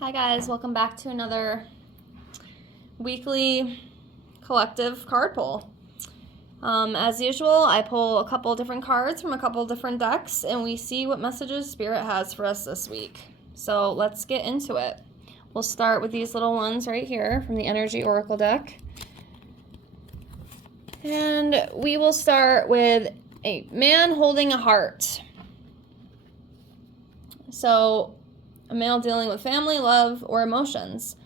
Hi guys, welcome back to another weekly collective card pull. As usual, I pull a couple different cards from a couple different decks and we see what messages Spirit has for us this week. So let's get into it. We'll start with these little ones right here from the Energy Oracle deck. And we will start with a man holding a heart. So a male dealing with family, love, or emotions.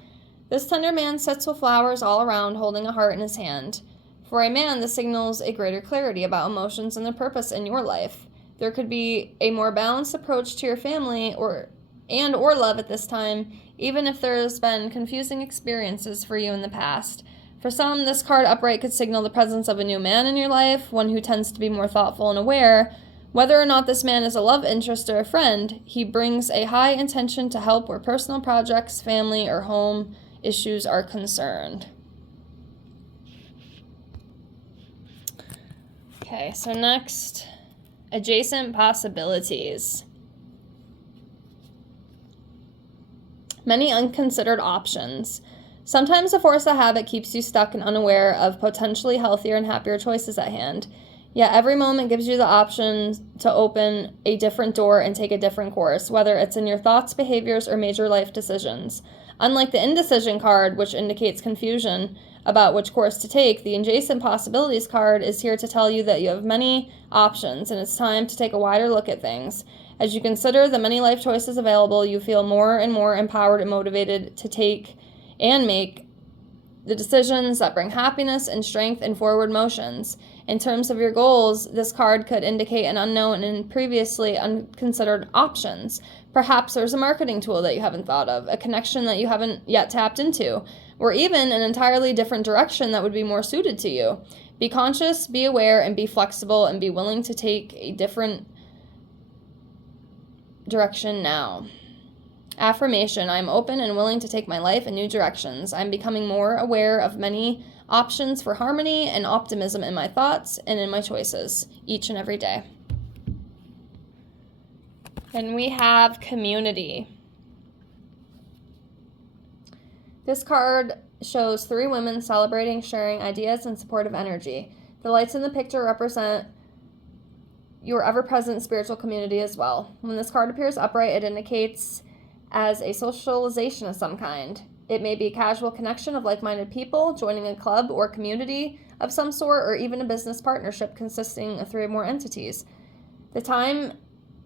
This tender man sits with flowers all around, holding a heart in his hand. For a man, this signals a greater clarity about emotions and their purpose in your life. There could be a more balanced approach to your family or love at this time, even if there's been confusing experiences for you in the past. For some, this card upright could signal the presence of a new man in your life, one who tends to be more thoughtful and aware. Whether or not this man is a love interest or a friend, he brings a high intention to help where personal projects, family, or home issues are concerned. Okay, so next, adjacent possibilities. Many unconsidered options. Sometimes the force of habit keeps you stuck and unaware of potentially healthier and happier choices at hand. Yet every moment gives you the option to open a different door and take a different course, whether it's in your thoughts, behaviors, or major life decisions. Unlike the indecision card, which indicates confusion about which course to take, the adjacent possibilities card is here to tell you that you have many options and it's time to take a wider look at things. As you consider the many life choices available, you feel more and more empowered and motivated to take and make the decisions that bring happiness and strength and forward motions. In terms of your goals, this card could indicate an unknown and previously unconsidered options. Perhaps there's a marketing tool that you haven't thought of, a connection that you haven't yet tapped into, or even an entirely different direction that would be more suited to you. Be conscious, be aware, and be flexible, and be willing to take a different direction now. Affirmation: I am open and willing to take my life in new directions. I am becoming more aware of many options for harmony and optimism in my thoughts and in my choices each and every day. And we have community. This card shows three women celebrating, sharing ideas, and supportive energy. The lights in the picture represent your ever-present spiritual community as well. When this card appears upright, it indicates as a socialization of some kind. It may be a casual connection of like-minded people, joining a club or community of some sort, or even a business partnership consisting of three or more entities. The time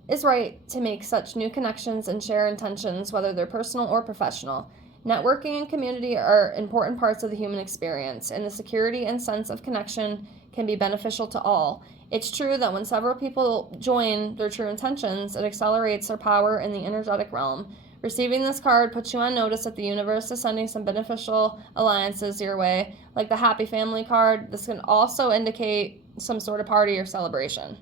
is right to make such new connections and share intentions, whether they're personal or professional. Networking and community are important parts of the human experience, and the security and sense of connection can be beneficial to all. It's true that when several people join their true intentions, it accelerates their power in the energetic realm. Receiving this card puts you on notice that the universe is sending some beneficial alliances your way. Like the Happy Family card, this can also indicate some sort of party or celebration.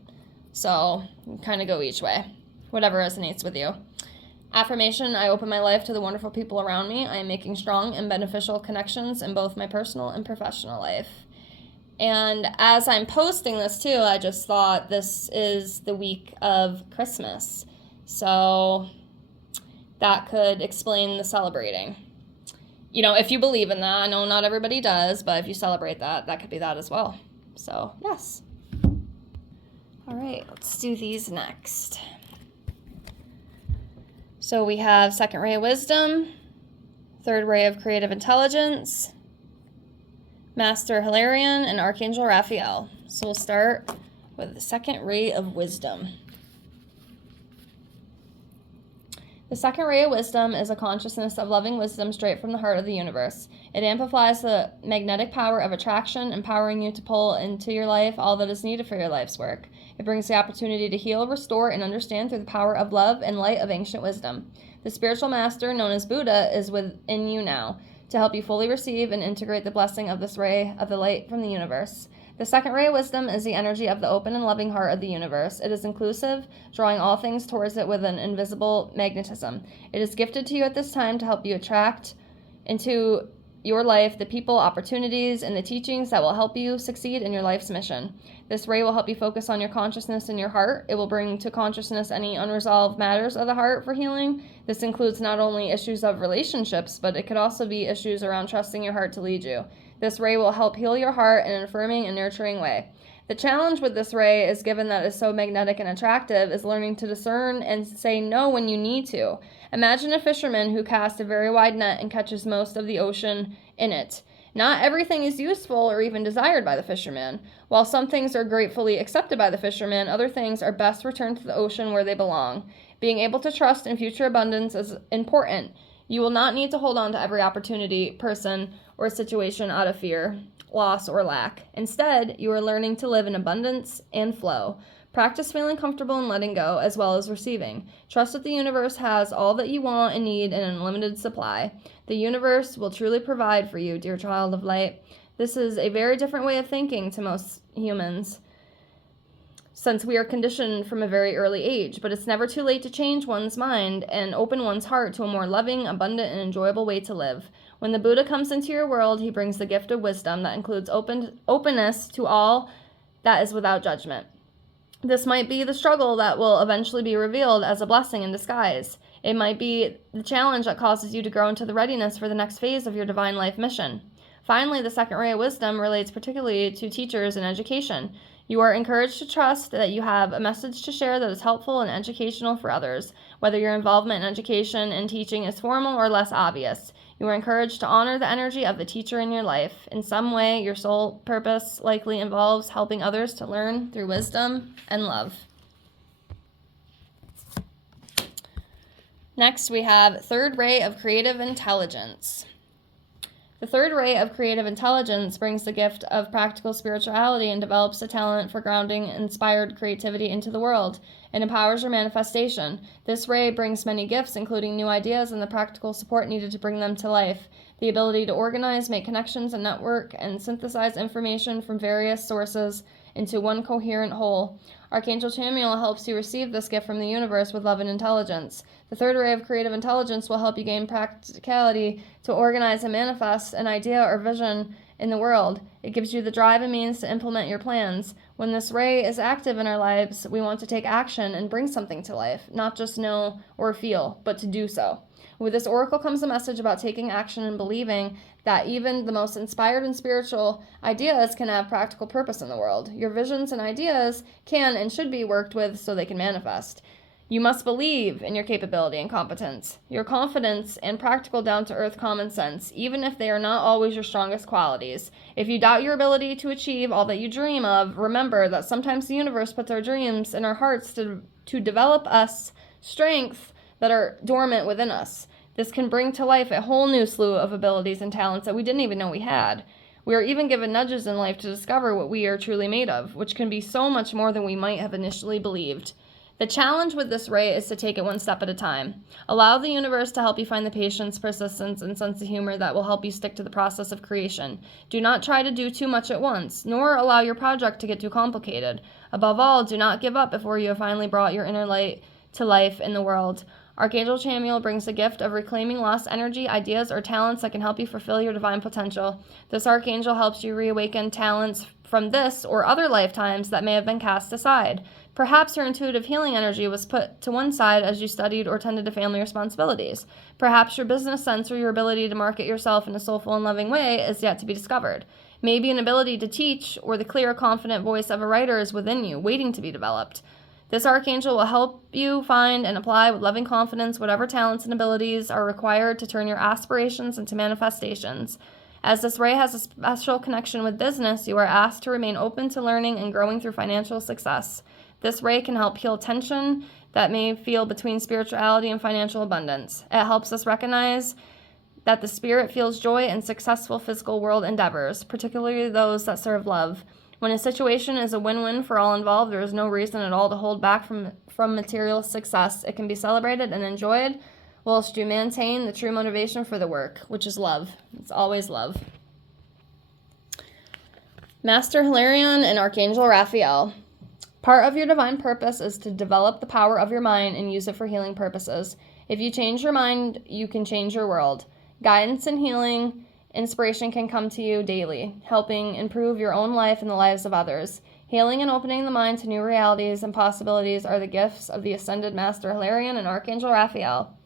So, kind of go each way, whatever resonates with you. Affirmation: I open my life to the wonderful people around me. I am making strong and beneficial connections in both my personal and professional life. And as I'm posting this too, I just thought this is the week of Christmas. So that could explain the celebrating. You know, if you believe in that, I know not everybody does, but if you celebrate that, that could be that as well. So, yes. All right, let's do these next. So we have second ray of wisdom, third ray of creative intelligence, Master Hilarion, and Archangel Raphael. So we'll start with the second ray of wisdom. The second ray of wisdom is a consciousness of loving wisdom straight from the heart of the universe. It amplifies the magnetic power of attraction, empowering you to pull into your life all that is needed for your life's work. It brings the opportunity to heal, restore, and understand through the power of love and light of ancient wisdom. The spiritual master, known as Buddha, is within you now to help you fully receive and integrate the blessing of this ray of the light from the universe. The second ray of wisdom is the energy of the open and loving heart of the universe. It is inclusive, drawing all things towards it with an invisible magnetism. It is gifted to you at this time to help you attract into your life the people, opportunities, and the teachings that will help you succeed in your life's mission. This ray will help you focus on your consciousness and your heart. It will bring to consciousness any unresolved matters of the heart for healing. This includes not only issues of relationships, but it could also be issues around trusting your heart to lead you. This ray will help heal your heart in an affirming and nurturing way. The challenge with this ray is, given that it's so magnetic and attractive, is learning to discern and say no when you need to. Imagine a fisherman who casts a very wide net and catches most of the ocean in it. Not everything is useful or even desired by the fisherman. While some things are gratefully accepted by the fisherman, other things are best returned to the ocean where they belong. Being able to trust in future abundance is important. You will not need to hold on to every opportunity, person, or situation out of fear, loss, or lack. Instead, you are learning to live in abundance and flow. Practice feeling comfortable and letting go, as well as receiving. Trust that the universe has all that you want and need in an unlimited supply. The universe will truly provide for you, dear child of light. This is a very different way of thinking to most humans, since we are conditioned from a very early age, but it's never too late to change one's mind and open one's heart to a more loving, abundant, and enjoyable way to live. When the Buddha comes into your world, he brings the gift of wisdom that includes openness to all that is without judgment. This might be the struggle that will eventually be revealed as a blessing in disguise. It might be the challenge that causes you to grow into the readiness for the next phase of your divine life mission. Finally, the second ray of wisdom relates particularly to teachers and education. You are encouraged to trust that you have a message to share that is helpful and educational for others, whether your involvement in education and teaching is formal or less obvious. You are encouraged to honor the energy of the teacher in your life. In some way, your sole purpose likely involves helping others to learn through wisdom and love. Next, we have third ray of creative intelligence. The third ray of creative intelligence brings the gift of practical spirituality and develops a talent for grounding inspired creativity into the world. It empowers your manifestation. This ray brings many gifts, including new ideas and the practical support needed to bring them to life. The ability to organize, make connections, and network, and synthesize information from various sources into one coherent whole. Archangel Chamuel helps you receive this gift from the universe with love and intelligence. The third ray of creative intelligence will help you gain practicality to organize and manifest an idea or vision in the world. It gives you the drive and means to implement your plans. When this ray is active in our lives, we want to take action and bring something to life, not just know or feel, but to do so. With this oracle comes a message about taking action and believing that even the most inspired and spiritual ideas can have practical purpose in the world. Your visions and ideas can and should be worked with so they can manifest. You must believe in your capability and competence, your confidence, and practical down-to-earth common sense, even if they are not always your strongest qualities. If you doubt your ability to achieve all that you dream of, remember that sometimes the universe puts our dreams in our hearts to develop us strength that are dormant within us. This can bring to life a whole new slew of abilities and talents that we didn't even know we had. We are even given nudges in life to discover what we are truly made of, which can be so much more than we might have initially believed. The challenge with this ray is to take it one step at a time. Allow the universe to help you find the patience, persistence, and sense of humor that will help you stick to the process of creation. Do not try to do too much at once, nor allow your project to get too complicated. Above all, do not give up before you have finally brought your inner light to life in the world. Archangel Chamuel brings the gift of reclaiming lost energy, ideas, or talents that can help you fulfill your divine potential. This archangel helps you reawaken talents from this or other lifetimes that may have been cast aside. Perhaps your intuitive healing energy was put to one side as you studied or tended to family responsibilities. Perhaps your business sense or your ability to market yourself in a soulful and loving way is yet to be discovered. Maybe an ability to teach or the clear, confident voice of a writer is within you, waiting to be developed. This archangel will help you find and apply with loving confidence whatever talents and abilities are required to turn your aspirations into manifestations. As this ray has a special connection with business, you are asked to remain open to learning and growing through financial success. This ray can help heal tension that may feel between spirituality and financial abundance. It helps us recognize that the spirit feels joy in successful physical world endeavors, particularly those that serve love. When a situation is a win-win for all involved, there is no reason at all to hold back from material success. It can be celebrated and enjoyed whilst you maintain the true motivation for the work, which is love. It's always love. Master Hilarion and Archangel Raphael. Part of your divine purpose is to develop the power of your mind and use it for healing purposes. If you change your mind, you can change your world. Guidance and healing inspiration can come to you daily, helping improve your own life and the lives of others. Healing and opening the mind to new realities and possibilities are the gifts of the Ascended Master Hilarion and Archangel Raphael.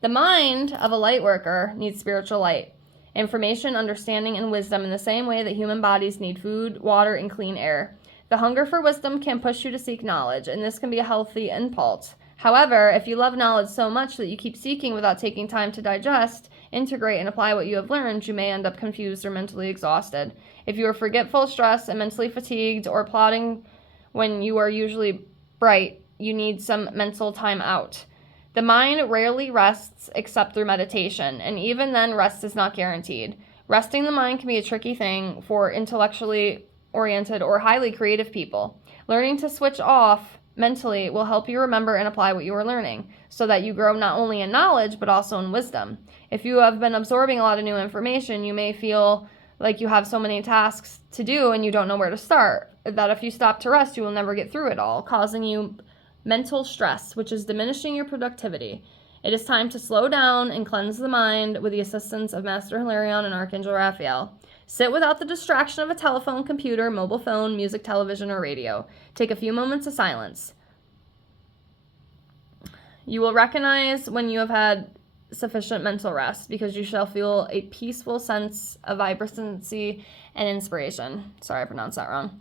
The mind of a light worker needs spiritual light, information, understanding, and wisdom in the same way that human bodies need food, water, and clean air. The hunger for wisdom can push you to seek knowledge, and this can be a healthy impulse. However, if you love knowledge so much that you keep seeking without taking time to digest, integrate, and apply what you have learned, you may end up confused or mentally exhausted. If you are forgetful, stressed, and mentally fatigued, or plodding when you are usually bright, you need some mental time out. The mind rarely rests except through meditation, and even then, rest is not guaranteed. Resting the mind can be a tricky thing for intellectually oriented or highly creative people. Learning to switch off mentally will help you remember and apply what you are learning, so that you grow not only in knowledge, but also in wisdom. If you have been absorbing a lot of new information, you may feel like you have so many tasks to do and you don't know where to start, that if you stop to rest, you will never get through it all, causing you mental stress, which is diminishing your productivity. It is time to slow down and cleanse the mind with the assistance of Master Hilarion and Archangel Raphael. Sit without the distraction of a telephone, computer, mobile phone, music, television, or radio. Take a few moments of silence. You will recognize when you have had sufficient mental rest, because you shall feel a peaceful sense of vibrancy and inspiration. Sorry, I pronounced that wrong.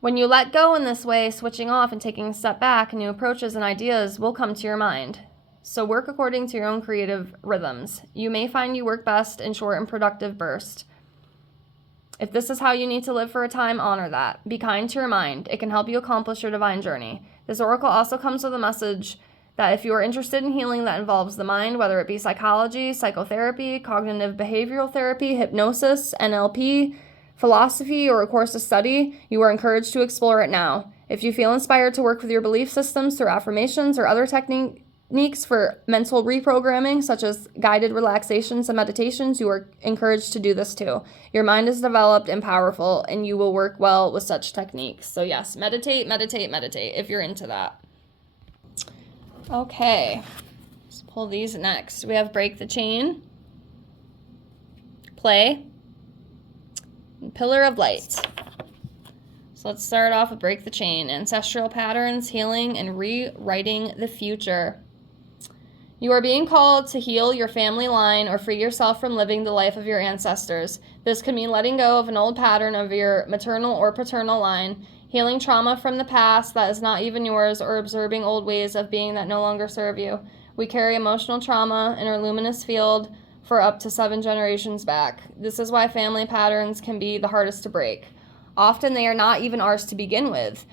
When you let go in this way, switching off and taking a step back, new approaches and ideas will come to your mind. So work according to your own creative rhythms. You may find you work best in short and productive bursts. If this is how you need to live for a time, honor that. Be kind to your mind. It can help you accomplish your divine journey. This oracle also comes with a message that if you are interested in healing that involves the mind, whether it be psychology, psychotherapy, cognitive behavioral therapy, hypnosis, NLP, philosophy, or a course of study, you are encouraged to explore it now. If you feel inspired to work with your belief systems through affirmations or other techniques for mental reprogramming, such as guided relaxations and meditations, you are encouraged to do this too. Your mind is developed and powerful, and you will work well with such techniques. So yes, meditate, meditate, meditate, if you're into that. Okay, let's pull these next. We have break the chain, play, and pillar of light. So let's start off with break the chain, ancestral patterns, healing, and rewriting the future. You are being called to heal your family line or free yourself from living the life of your ancestors. This could mean letting go of an old pattern of your maternal or paternal line, healing trauma from the past that is not even yours, or observing old ways of being that no longer serve you. We carry emotional trauma in our luminous field for up to 7 generations back. This is why family patterns can be the hardest to break. Often they are not even ours to begin with,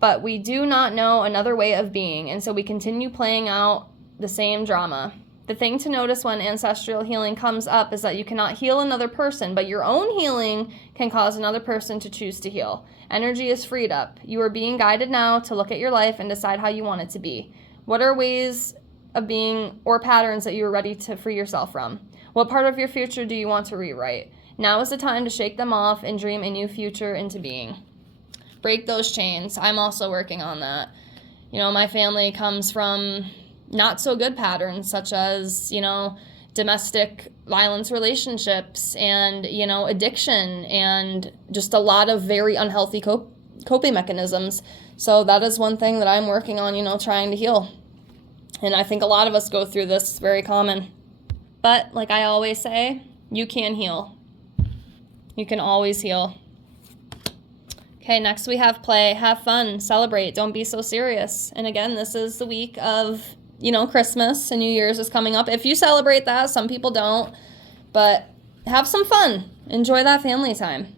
but we do not know another way of being, and so we continue playing out the same drama. The thing to notice when ancestral healing comes up is that you cannot heal another person, but your own healing can cause another person to choose to heal. Energy is freed up. You are being guided now to look at your life and decide how you want it to be. What are ways of being or patterns that you are ready to free yourself from? What part of your future do you want to rewrite? Now is the time to shake them off and dream a new future into being. Break those chains. I'm also working on that. You know, my family comes from not so good patterns, such as, domestic violence relationships and, addiction and just a lot of very unhealthy coping mechanisms. So that is one thing that I'm working on, trying to heal. And I think a lot of us go through this. It's very common. But like I always say, you can heal. You can always heal. Okay, next we have play. Have fun. Celebrate. Don't be so serious. And again, this is the week of Christmas and New Year's is coming up. If you celebrate that, some people don't, but have some fun. Enjoy that family time.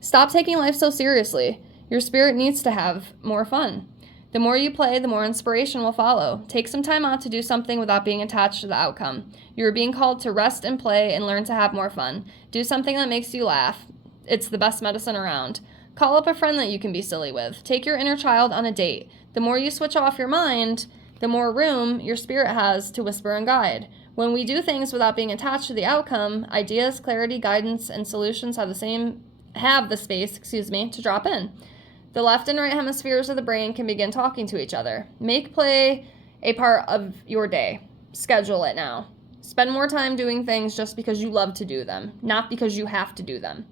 Stop taking life so seriously. Your spirit needs to have more fun. The more you play, the more inspiration will follow. Take some time out to do something without being attached to the outcome. You are being called to rest and play and learn to have more fun. Do something that makes you laugh. It's the best medicine around. Call up a friend that you can be silly with. Take your inner child on a date. The more you switch off your mind, the more room your spirit has to whisper and guide. When we do things without being attached to the outcome, ideas, clarity, guidance, and solutions have the space to drop in. The left and right hemispheres of the brain can begin talking to each other. Make play a part of your day. Schedule it now. Spend more time doing things just because you love to do them, not because you have to do them.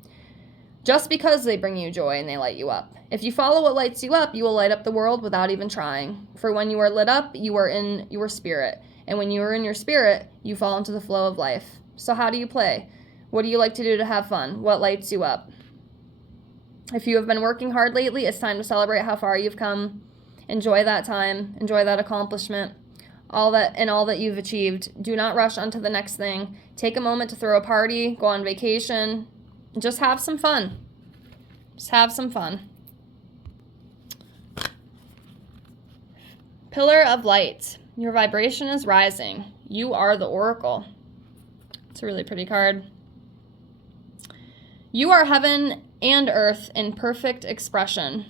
just because they bring you joy and they light you up. If you follow what lights you up, you will light up the world without even trying. For when you are lit up, you are in your spirit. And when you are in your spirit, you fall into the flow of life. So how do you play? What do you like to do to have fun? What lights you up? If you have been working hard lately, it's time to celebrate how far you've come. Enjoy that time. Enjoy that accomplishment. All that you've achieved. Do not rush onto the next thing. Take a moment to throw a party, go on vacation. Just have some fun. Just have some fun. Pillar of light. Your vibration is rising. You are the oracle. It's a really pretty card. You are heaven and earth in perfect expression.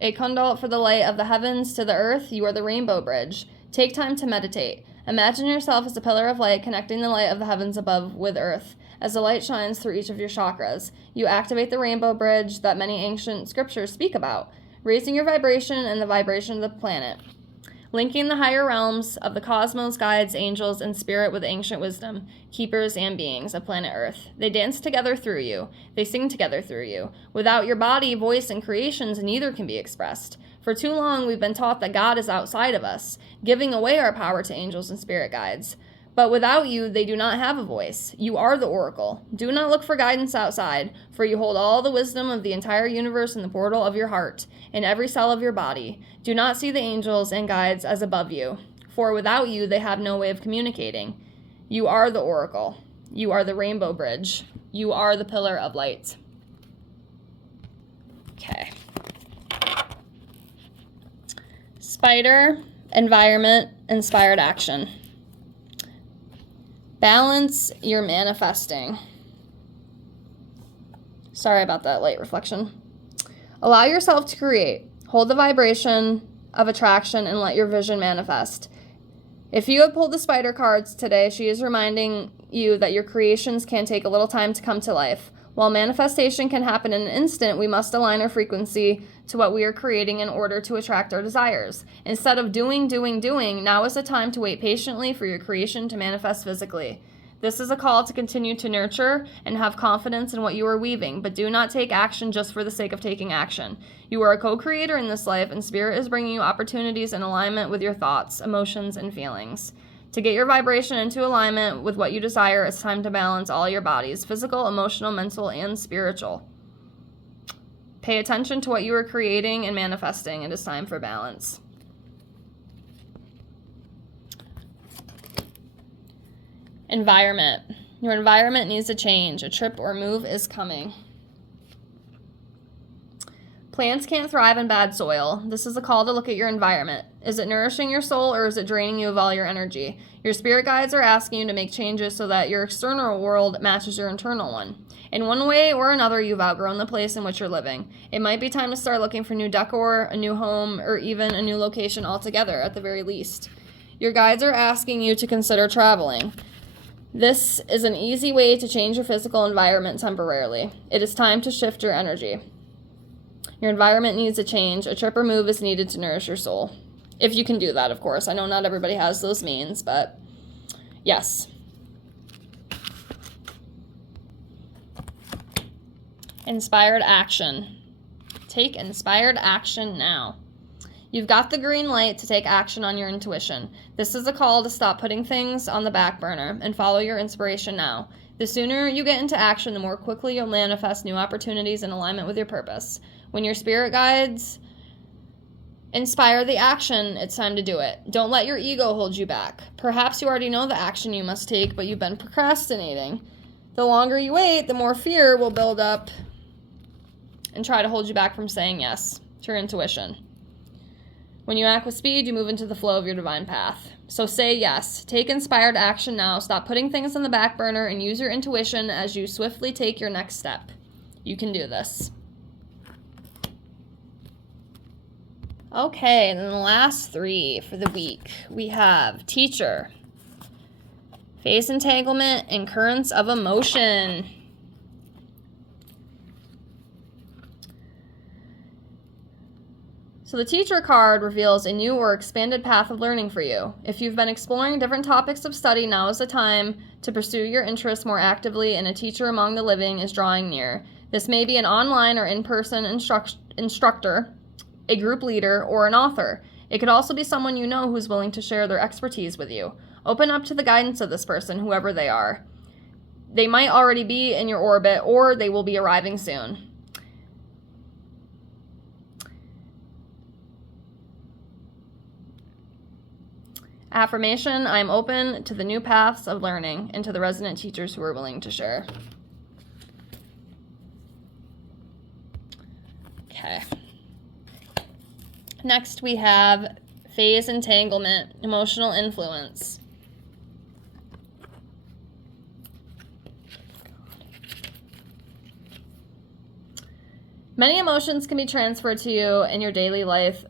A conduit for the light of the heavens to the earth, you are the rainbow bridge. Take time to meditate. Imagine yourself as a pillar of light connecting the light of the heavens above with earth. As the light shines through each of your chakras, you activate the rainbow bridge that many ancient scriptures speak about, raising your vibration and the vibration of the planet. Linking the higher realms of the cosmos, guides, angels, and spirit with ancient wisdom, keepers and beings of planet Earth. They dance together through you. They sing together through you. Without your body, voice, and creations, neither can be expressed. For too long, we've been taught that God is outside of us, giving away our power to angels and spirit guides. But without you, they do not have a voice. You are the oracle. Do not look for guidance outside, for you hold all the wisdom of the entire universe in the portal of your heart, in every cell of your body. Do not see the angels and guides as above you, for without you, they have no way of communicating. You are the oracle. You are the rainbow bridge. You are the pillar of light. Okay. Spider, environment, inspired action. Balance your manifesting. Sorry about that late reflection. Allow yourself to create. Hold the vibration of attraction and let your vision manifest. If you have pulled the spider cards today, she is reminding you that your creations can take a little time to come to life. While manifestation can happen in an instant, we must align our frequency to what we are creating in order to attract our desires. Instead of doing, now is the time to wait patiently for your creation to manifest physically. This is a call to continue to nurture and have confidence in what you are weaving, but do not take action just for the sake of taking action. You are a co-creator in this life, and Spirit is bringing you opportunities in alignment with your thoughts, emotions, and feelings. To get your vibration into alignment with what you desire, it's time to balance all your bodies, physical, emotional, mental, and spiritual. Pay attention to what you are creating and manifesting. It is time for balance. Environment. Your environment needs a change. A trip or move is coming. Plants can't thrive in bad soil. This is a call to look at your environment. Is it nourishing your soul or is it draining you of all your energy? Your spirit guides are asking you to make changes so that your external world matches your internal one. In one way or another, you've outgrown the place in which you're living. It might be time to start looking for new decor, a new home, or even a new location altogether, at the very least. Your guides are asking you to consider traveling. This is an easy way to change your physical environment temporarily. It is time to shift your energy. Your environment needs a change. A trip or move is needed to nourish your soul. If you can do that, of course. I know not everybody has those means, but yes. Inspired action. Take inspired action now. You've got the green light to take action on your intuition. This is a call to stop putting things on the back burner and follow your inspiration now. The sooner you get into action, the more quickly you'll manifest new opportunities in alignment with your purpose. When your spirit guides inspire the action, it's time to do it. Don't let your ego hold you back. Perhaps you already know the action you must take, but you've been procrastinating. The longer you wait, the more fear will build up and try to hold you back from saying yes to your intuition. When you act with speed, you move into the flow of your divine path. So say yes. Take inspired action now. Stop putting things on the back burner and use your intuition as you swiftly take your next step. You can do this. Okay, and then the last three for the week. We have teacher, phase entanglement, and currents of emotion. So the teacher card reveals a new or expanded path of learning for you. If you've been exploring different topics of study, now is the time to pursue your interests more actively, and a teacher among the living is drawing near. This may be an online or in-person instructor, a group leader, or an author. It could also be someone you know who's willing to share their expertise with you. Open up to the guidance of this person, whoever they are. They might already be in your orbit, or they will be arriving soon. Affirmation, I am open to the new paths of learning and to the resident teachers who are willing to share. Okay. Next we have phase entanglement, emotional influence. Many emotions can be transferred to you in your daily life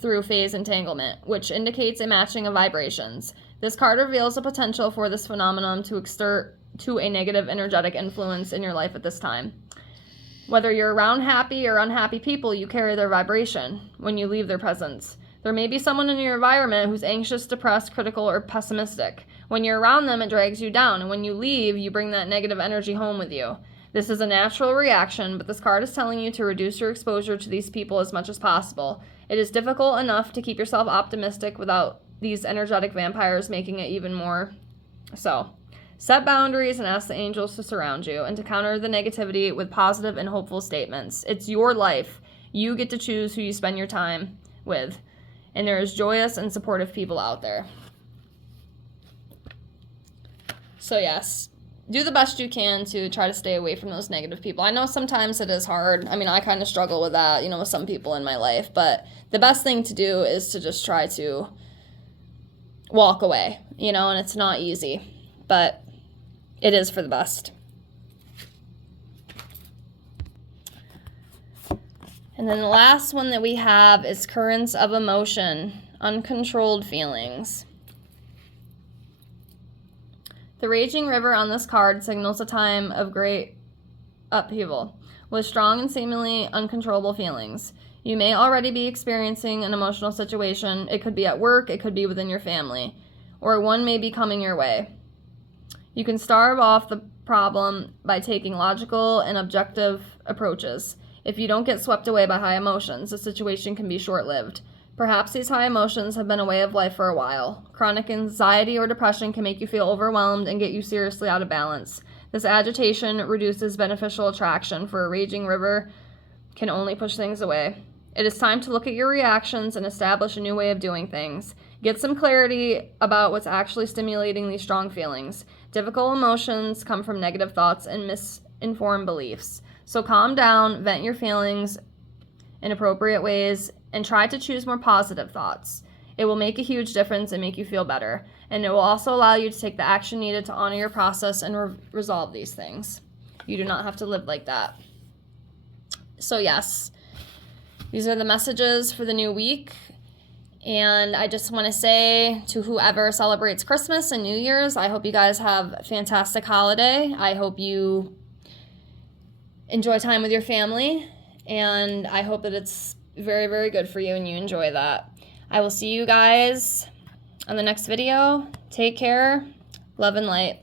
through phase entanglement, which indicates a matching of vibrations. This card reveals the potential for this phenomenon to exert to a negative energetic influence in your life at this time. Whether you're around happy or unhappy people, you carry their vibration when you leave their presence. There may be someone in your environment who's anxious, depressed, critical, or pessimistic. When you're around them, it drags you down, and when you leave, you bring that negative energy home with you. This is a natural reaction, but this card is telling you to reduce your exposure to these people as much as possible. It is difficult enough to keep yourself optimistic without these energetic vampires making it even more so. Set boundaries and ask the angels to surround you and to counter the negativity with positive and hopeful statements. It's your life. You get to choose who you spend your time with. And there is joyous and supportive people out there. So yes, do the best you can to try to stay away from those negative people. I know sometimes it is hard. I mean, I kind of struggle with that, with some people in my life. But the best thing to do is to just try to walk away, and it's not easy. But it is for the best. And then the last one that we have is currents of emotion, uncontrolled feelings. The raging river on this card signals a time of great upheaval, with strong and seemingly uncontrollable feelings. You may already be experiencing an emotional situation. It could be at work, it could be within your family, or one may be coming your way. You can starve off the problem by taking logical and objective approaches. If you don't get swept away by high emotions, the situation can be short-lived. Perhaps these high emotions have been a way of life for a while. Chronic anxiety or depression can make you feel overwhelmed and get you seriously out of balance. This agitation reduces beneficial attraction, for a raging river can only push things away. It is time to look at your reactions and establish a new way of doing things. Get some clarity about what's actually stimulating these strong feelings. Difficult emotions come from negative thoughts and misinformed beliefs. So calm down, vent your feelings in appropriate ways, and try to choose more positive thoughts. It will make a huge difference and make you feel better. And it will also allow you to take the action needed to honor your process and resolve these things. You do not have to live like that. So yes, these are the messages for the new week. And I just want to say to whoever celebrates Christmas and New Year's, I hope you guys have a fantastic holiday. I hope you enjoy time with your family. And I hope that it's very, very good for you and you enjoy that. I will see you guys on the next video. Take care. Love and light.